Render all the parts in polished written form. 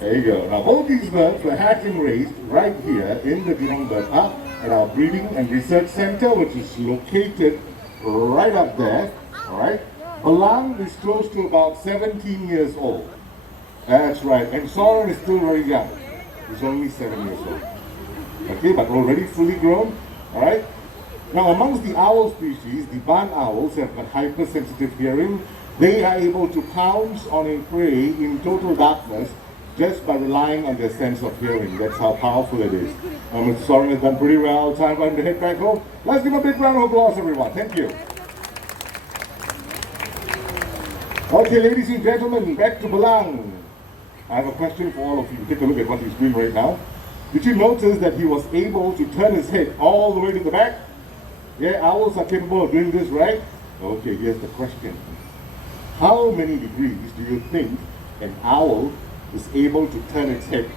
There you go. Now, both these birds were hatched and raised right here in the Jurong Bird Park at our Breeding and Research Center, which is located right up there. All right. Balang is close to about 17 years old. That's right. And Soren is still very young. He's only 7 years old. Okay, but already fully grown. All right. Now, amongst the owl species, the barn owls have got hypersensitive hearing. They are able to pounce on a prey in total darkness just by relying on their sense of hearing. That's how powerful it is. Mr. Soren has done pretty well. Time for him to head back home. Let's give him a big round of applause, everyone. Thank you. Okay, ladies and gentlemen, back to Balang. I have a question for all of you. Take a look at what he's doing right now. Did you notice that he was able to turn his head all the way to the back? Yeah, owls are capable of doing this, right? Okay, here's the question. How many degrees do you think an owl is able to turn its head?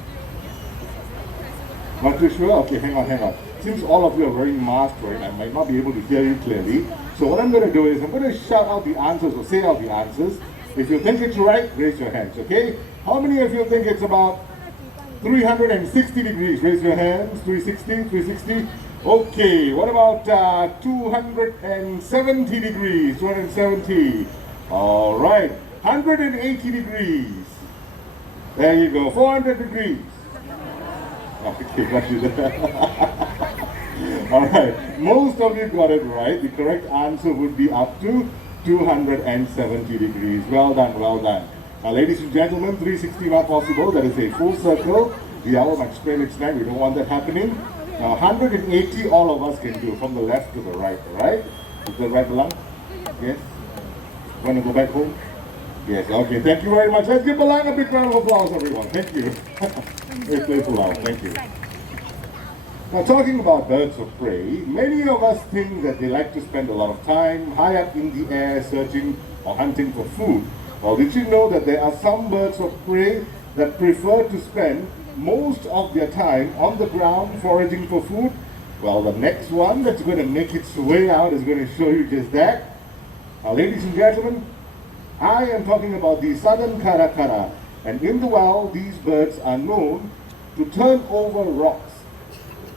Not too sure? Okay, hang on. Since all of you are wearing masks, right, I might not be able to hear you clearly. So what I'm going to do is I'm going to shout out the answers or say out the answers. If you think it's right, raise your hands, okay? How many of you think it's about 360 degrees? Raise your hands. 360? Okay, what about 270 degrees? 270. All right, 180 degrees. There you go, 400 degrees. Okay, got you there. All right, most of you got it right. The correct answer would be up to 270 degrees. Well done, well done. Now, ladies and gentlemen, 360 not possible. That is a full circle. The owl might sprain its neck. We don't want that happening. Now, 180 all of us can do from the left to the right, all right? Is that right, Balang? Yes? Want to go back home? Yes, okay, thank you very much. Let's give Balang a big round of applause, everyone. Thank you. Very playful owl, thank you. Now, talking about birds of prey, many of us think that they like to spend a lot of time high up in the air searching or hunting for food. Well, did you know that there are some birds of prey that prefer to spend most of their time on the ground foraging for food? Well, the next one that's going to make its way out is going to show you just that. Now, ladies and gentlemen, I am talking about the southern Karaka, and in the wild, these birds are known to turn over rocks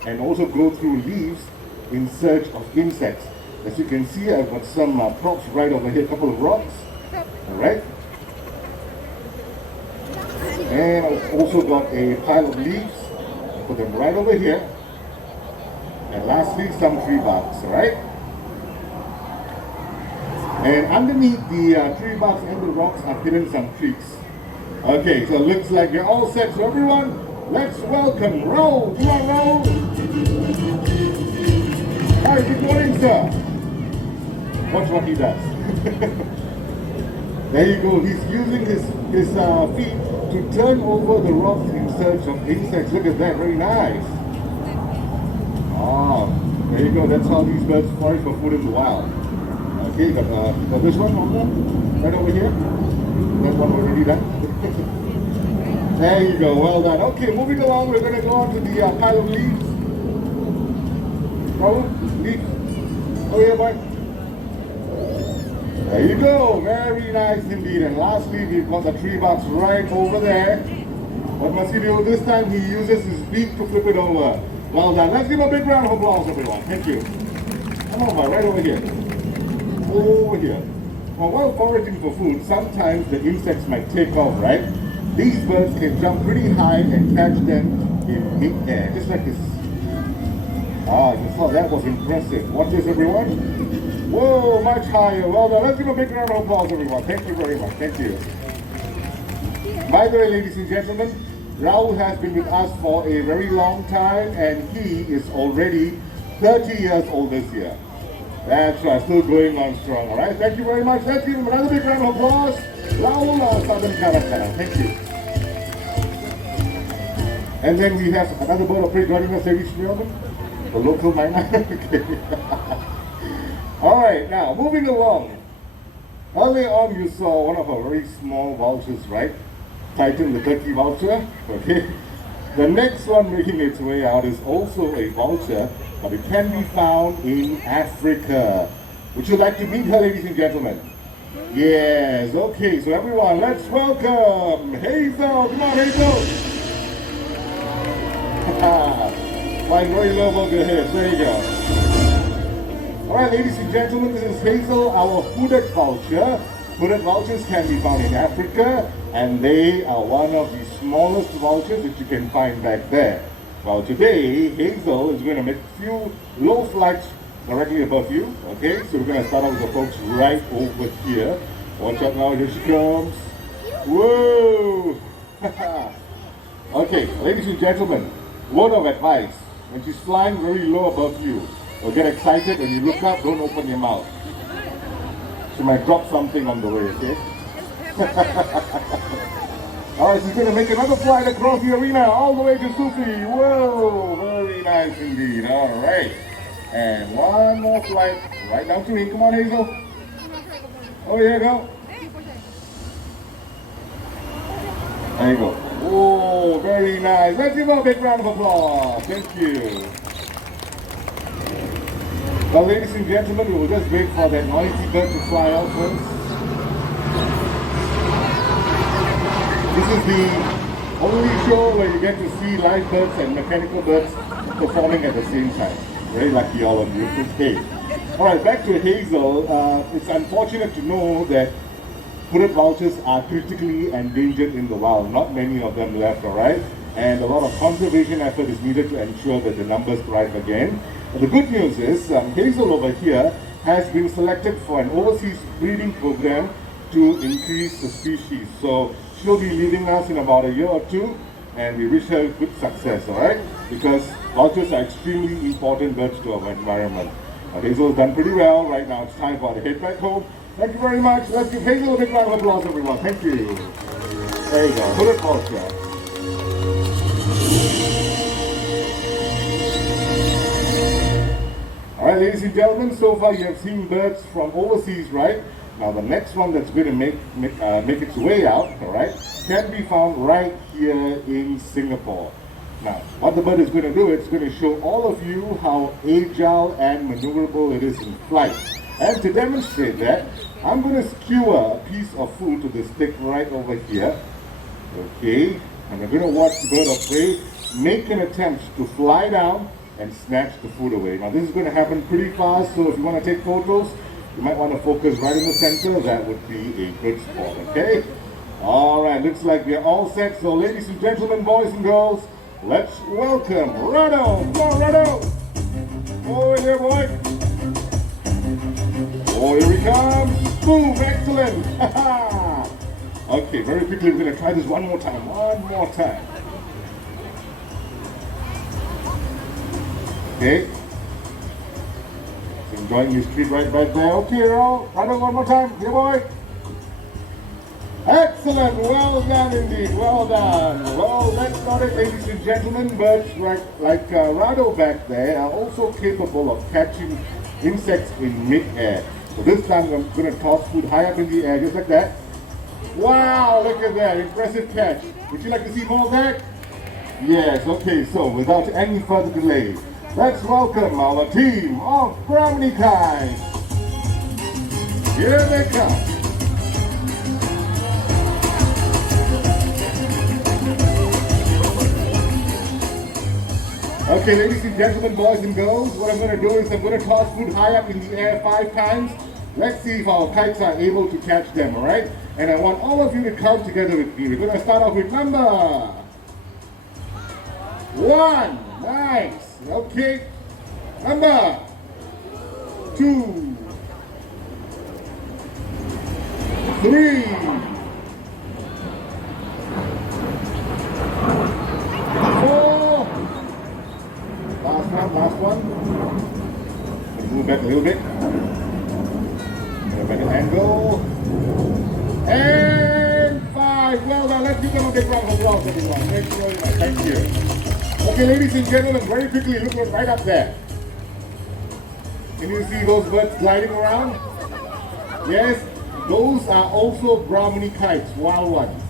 and also go through leaves in search of insects. As you can see, I've got some props right over here, a couple of rocks. All right. And I've also got a pile of leaves. Put them right over here. And lastly, some tree barks, all right? And underneath the tree barks and the rocks are hidden some trees. Okay, so it looks like you're all set. So everyone, let's welcome Raul. Come on, Raul. Hi, good morning, sir. Watch what he does. There you go. He's using his feet to turn over the rocks in search of insects. Look at that, very nice. Ah, there you go. That's how these birds forage for food in the wild. Okay, got this one right over here. That one already done. There you go. Well done. Okay, moving along. We're going to go on to the pile of leaves. Raul, leaves. Oh yeah, boy. There you go, very nice indeed. And lastly, we've got the tree barks right over there. What must he do this time? He uses his beak to flip it over. Well done. Let's give a big round of applause, everyone. Thank you. Come on, right over here. Over here. Now, while foraging for food, sometimes the insects might take off, right? These birds can jump pretty high and catch them in mid-air, just like this. Ah, you saw that was impressive. Watch this, everyone. Whoa, much higher. Well done. Let's give a big round of applause, everyone. Thank you very much. Thank you. By the way, ladies and gentlemen, Raul has been with us for a very long time, and he is already 30 years old this year. That's right, still going on strong. All right, thank you very much. Let's give him another big round of applause. Raul, Southern Karaka. Thank you. And then we have another bird of prey joining us, David Schmierman, the local miner. Okay. All right, now moving along. Earlier on, you saw one of our very small vultures, right? Titan, the turkey vulture. Okay. The next one making its way out is also a vulture, but it can be found in Africa. Would you like to meet her, ladies and gentlemen? Yes. Okay. So everyone, let's welcome Hazel. Hazel. Come on, Hazel. Flying very low above your head. There you go. Alright, ladies and gentlemen, this is Hazel, our hooded vulture. Hooded vultures can be found in Africa, and they are one of the smallest vultures that you can find back there. Well, today, Hazel is going to make a few low flights directly above you. Okay, so we're going to start out with the folks right over here. Watch out now, here she comes. Whoa! Okay, ladies and gentlemen, word of advice. When she's flying very low above you, or get excited when you look up, don't open your mouth. She might drop something on the way, okay? Alright, she's going to make another flight across the arena, all the way to Sufi. Whoa, very nice indeed. Alright. And one more flight right down to me. Come on, Hazel. Oh, here you go. There you go. Oh, very nice. Let's give her a big round of applause. Thank you. Well, ladies and gentlemen, we will just wait for that noisy bird to fly out first. This is the only show where you get to see live birds and mechanical birds performing at the same time. Very lucky all of you. Okay. Alright, back to Hazel. It's unfortunate to know that hooded vultures are critically endangered in the wild. Not many of them left, alright? And a lot of conservation effort is needed to ensure that the numbers thrive again. But the good news is, Hazel over here has been selected for an overseas breeding program to increase the species. So she'll be leaving us in about a year or two, and we wish her good success, alright? Because vultures are extremely important birds to our environment. Hazel has done pretty well. Right now it's time for her to head back home. Thank you very much. Let's give Hazel a big round of applause, everyone. Thank you. There you go. Hooded vulture. Alright, ladies and gentlemen, so far you have seen birds from overseas, right? Now the next one that's going to make its way out, alright, can be found right here in Singapore. Now, what the bird is going to do, it's going to show all of you how agile and maneuverable it is in flight. And to demonstrate that, I'm going to skewer a piece of food to the stick right over here. Okay, and we're going to watch the bird of prey make an attempt to fly down and snatch the food away. Now this is going to happen pretty fast, so if you want to take photos, you might want to focus right in the center. That would be a good spot, okay? Alright, looks like we're all set. So ladies and gentlemen, boys and girls, let's welcome Rado. Come on, Rado. Oh, here, boy. Oh, here he comes. Boom, excellent. Okay, very quickly, we're going to try this one more time. One more time. Okay. Enjoying his treat right back there. Okay, Rado, one more time. Here, boy. Excellent. Well done indeed. Well done. Well, that's not it, ladies and gentlemen. Birds like Rado back there are also capable of catching insects in mid-air. So this time I'm going to toss food high up in the air, just like that. Wow, look at that. Impressive catch. Would you like to see more of that? Yes, okay. So without any further delay, let's welcome our team of Brahmanikai. Here they come. Okay, ladies and gentlemen, boys and girls, what I'm going to do is I'm going to toss food high up in the air 5 times. Let's see if our kites are able to catch them, alright? And I want all of you to count together with me. We're going to start off with number 1. Nice. Okay. Number 2. 3. 4. Last one. Move back a little bit. Back an angle. And 5. Well done. Let's give them a big round of applause, everyone. Thank you very much. Thank you. Okay, ladies and gentlemen, very quickly, look right up there. Can you see those birds gliding around? Yes, those are also Brahminy kites, wild ones.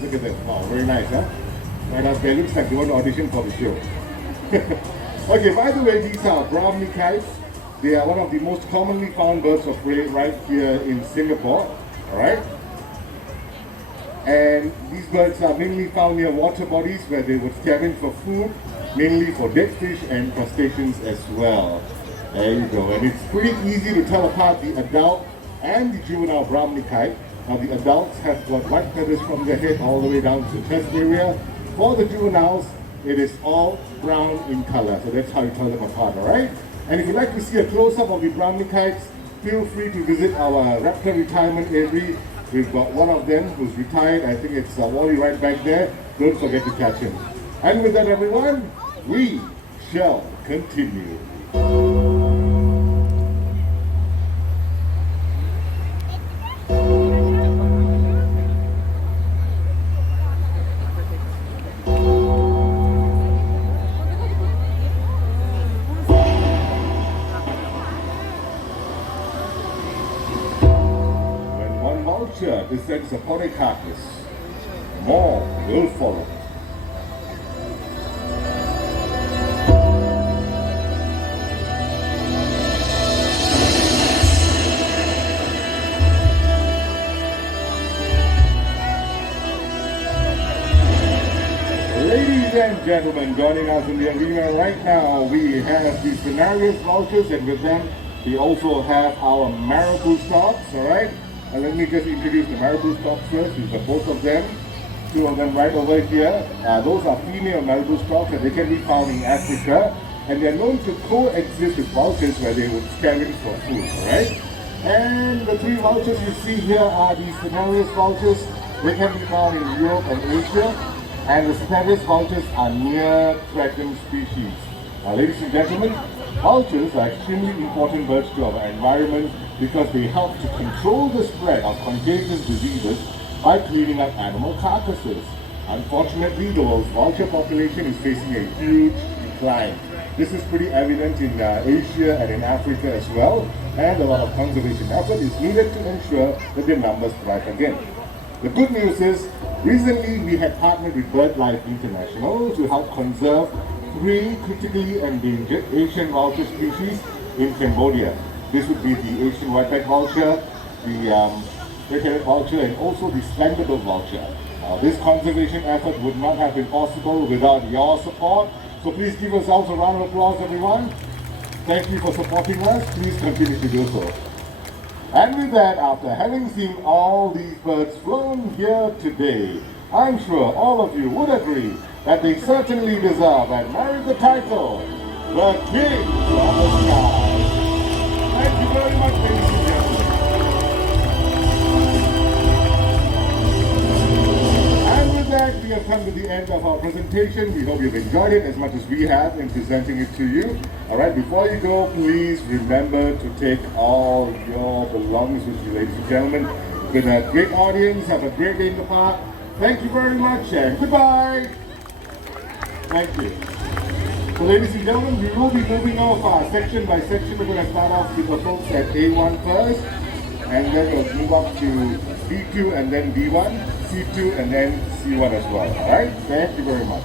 Look at them. Wow, very nice, huh? Right up there. Looks like they want to audition for the show. Okay, by the way, these are Brahmanikai. They are one of the most commonly found birds of prey right here in Singapore. Alright? And these birds are mainly found near water bodies where they would scavenge for food, mainly for dead fish and crustaceans as well. There you go. And it's pretty easy to tell apart the adult and the juvenile Brahmanikai. Now the adults have got white feathers from their head all the way down to the chest area. For the juveniles, it is all brown in color. So that's how you tell them apart, alright? And if you'd like to see a close-up of the Brahmanikais, feel free to visit our raptor retirement area. We've got one of them who's retired. I think it's Wally right back there. Don't forget to catch him. And with that, everyone, we shall continue. Vulture descends upon a carcass, more will follow. Ladies and gentlemen, joining us in the arena right now, we have the Cenarius Vultures, and with them we also have our marabou storks, alright? And let me just introduce the marabou storks first. We've got both of them, two of them right over here. Those are female marabou storks, and they can be found in Africa. And they're known to coexist with vultures where they would scavenge for food, alright? And the three vultures you see here are the Cenarius vultures. They can be found in Europe and Asia. And the Cenarius vultures are near threatened species. Now, ladies and gentlemen, vultures are extremely important birds to our environment because they help to control the spread of contagious diseases by cleaning up animal carcasses. Unfortunately, the world's vulture population is facing a huge decline. This is pretty evident in Asia and in Africa as well, and a lot of conservation effort is needed to ensure that their numbers thrive again. The good news is, recently we had partnered with BirdLife International to help conserve 3 critically endangered Asian vulture species in Cambodia. This would be the Asian white-backed vulture, the red-headed vulture, and also the slender-billed vulture. This conservation effort would not have been possible without your support. So please give yourselves a round of applause, everyone. Thank you for supporting us. Please continue to do so. And with that, after having seen all these birds flown here today, I'm sure all of you would agree that they certainly deserve and merit the title, the King of the Sky. Thank you very much, ladies and gentlemen. And with that, we have come to the end of our presentation. We hope you've enjoyed it as much as we have in presenting it to you. Alright, before you go, please remember to take all your belongings with you, ladies and gentlemen. It's been a great audience. Have a great day in the park. Thank you very much and goodbye. Thank you. So ladies and gentlemen, we will be moving off section by section. We're going to start off with the folks at A1 first, and then we'll move up to B2 and then D1, C2 and then C1 as well. Alright? Thank you very much.